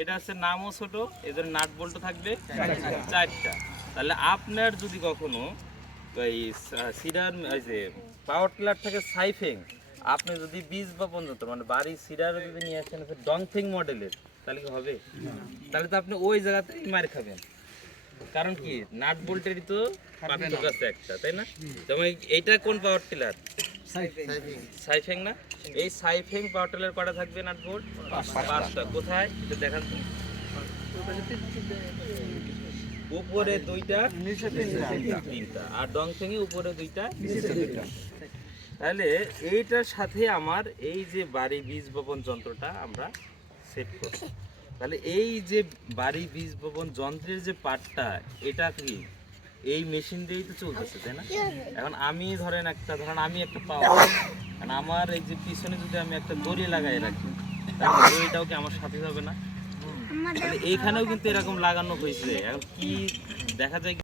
এটা হচ্ছে নামও ছোট, এদের নাট বল্টু থাকবে 4টা। তাহলে আপনার যদি কখনো এই সিডার এই যে পাওয়ার টিলার থেকে সাইফেং, আপনি যদি বীজ বপন যন্ত্র মানে বাড়ির সিডারও যদি নিয়ে আসেন ডংফেং মডেলের, তাহলে কি হবে? তাহলে তো আপনি ওই জায়গাতেই মার খাবেন। কারণ কি, নাট বল্টেরই তো পার্থক্য আছে একটা, তাই না? যেমন এইটা কোন পাওয়ার টিলার? সাইফেং না? এই সাইফেং পাওয়ার টিলার কটা থাকবে নাট বোল্ট? 5টা। কোথায় এটা দেখান তো। উপরে 2টা নিচে 3টা, আর ডংফেং এ উপরে 2টা নিচে 2টা। তাহলে এইটার সাথে আমার এই যে বাড়ি বীজ বপন যন্ত্রটা আমরা সেট করব। তাহলে এই যে বাড়ি বীজ বপন যন্ত্রের যে পার্টটা, এটা কি এই মেশিন দিয়েই তো চলতেছে, তাই না? এখন আমি ধরেন আমি একটা পাওয়ার, কারণ আমার এই যে পিছনে যদি আমি একটা দড়ি লাগাই রাখি, তাহলে দড়িটাও কি আমার সাথে হবে না? তাহলে এইখানেও কিন্তু এরকম লাগানো হয়েছে। এখন কি দেখা যায়